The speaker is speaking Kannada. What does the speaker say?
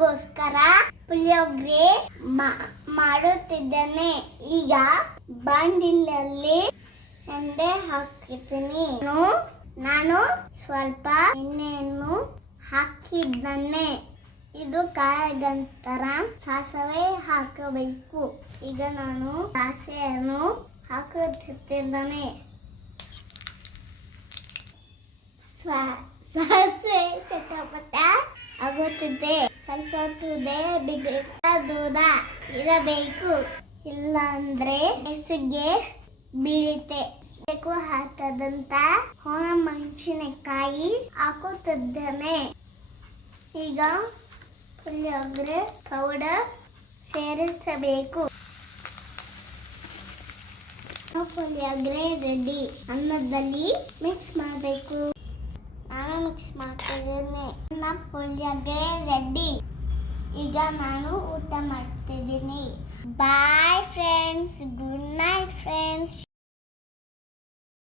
ನಿಮಗೋಸ್ಕರ ಪುಳಿಯೋಗ್ರೆ ಮಾಡುತ್ತಿದ್ದೇನೆ. ಈಗ ಬಾಂಡಿಲಲ್ಲಿ ಎಣ್ಣೆ ಹಾಕಿದ್ದೀನಿ ನಾನು ಸ್ವಲ್ಪ ಎಣ್ಣೆಯನ್ನು ಹಾಕಿದ್ದೇನೆ. ಇದು ಕಾಯಗಂತರ ಸಾಸವೆ ಹಾಕಬೇಕು. ಈಗ ನಾನು ಸಾಸೆಯನ್ನು ಹಾಕುತ್ತಿದ್ದೇನೆ. ಸಾಸೆ ಚಟಪಟ ಆಗುತ್ತಿದೆ. ಸ್ವಲ್ಪ ಬಿಗಿತ ದೂರ ಇರಬೇಕು. ಇಲ್ಲ ಅಂದ್ರೆ ಹೆಸರಿಗೆ ಬೀಳುತ್ತೆ. ಬೇಕು ಹಾಕದಂತ ಒಣ ಮೆಣಸಿನಕಾಯಿ ಹಾಕುತ್ತಿದ್ದೇನೆ. ಈಗ ಪುಳಿಯೋಗರೆ ಪೌಡರ್ ಸೇರಿಸಬೇಕು. ಪುಳಿಯೋಗರೆ ರೆಡಿ ಅನ್ನದಲ್ಲಿ ಮಿಕ್ಸ್ ಮಾಡಬೇಕು. ಮಿಕ್ಸ್ ಮಾಡ್ತಿದ್ದೇನೆ ನಮ್ಮ ಪುಳಿಯೋಗರೆ ರೆಡಿ ಈಗ ನಾನು ಊಟ ಮಾಡ್ತಿದ್ದೀನಿ. ಗುಡ್